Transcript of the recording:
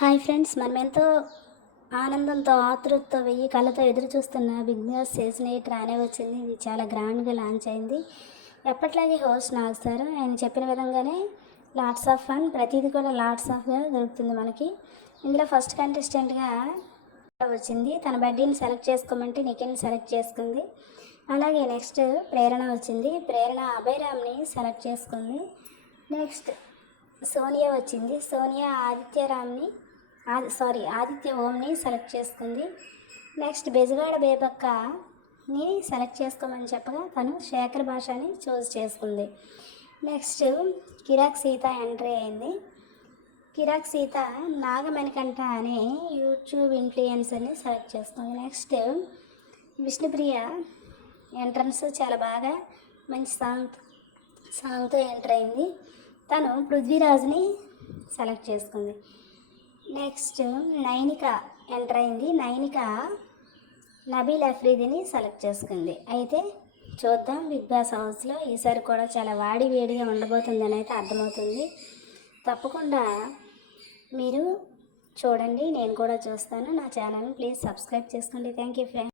Hi friends, మనం ఎంతో ఆనందంతో ఆతృతతో వెయ్యి కళ్ళతో ఎదురు చూస్తున్న బిగ్ బాస్ సీజన్ 8 రానే వచ్చింది. ఇది చాలా గ్రాండ్గా లాంచ్ అయింది. ఎప్పట్లాగే హోస్ట్ నాగ్ సార్ ఆయన చెప్పిన విధంగానే లాట్స్ ఆఫ్ ఫన్, ప్రతిదీ కూడా లాట్స్ ఆఫ్గా దొరుకుతుంది మనకి. ఇందులో ఫస్ట్ కంటెస్టెంట్గా వచ్చింది. తన బడ్డీని సెలెక్ట్ చేసుకోమంటే నిఖిల్ని సెలెక్ట్ చేసుకుంది. అలాగే నెక్స్ట్ ప్రేరణ వచ్చింది. ప్రేరణ అభయరామ్ని సెలెక్ట్ చేసుకుంది. నెక్స్ట్ సోనియా వచ్చింది. సోనియా ఆదిత్య ఓంని సెలెక్ట్ చేసుకుంది. నెక్స్ట్ బెజవాడ బేబక్కని సెలెక్ట్ చేసుకోమని చెప్పగా తను శేఖర్ భాషని చూస్ చేసుకుంది. నెక్స్ట్ కిరాక్ సీత ఎంట్రీ అయింది. కిరాక్ సీత నాగమణికంఠ అనే యూట్యూబ్ ఇన్ఫ్లుయెన్సర్ని సెలెక్ట్ చేసుకుంది. నెక్స్ట్ విష్ణుప్రియ ఎంట్రన్స్ చాలా బాగా మంచి సాంగ్తో ఎంటర్ అయింది. తను పృథ్వీరాజ్ని సెలెక్ట్ చేసుకుంది. నెక్స్ట్ నైనిక ఎంటర్ అయింది. నైనిక నబీల్ అఫ్రీదిని సెలెక్ట్ చేసుకుంది. అయితే చూద్దాం, బిగ్ బాస్ హౌస్లో ఈసారి కూడా చాలా వేడిగా ఉండబోతుందని అయితే అర్థమవుతుంది. తప్పకుండా మీరు చూడండి, నేను కూడా చూస్తాను. నా ఛానల్ని ప్లీజ్ సబ్స్క్రైబ్ చేసుకోండి. Thank you friends.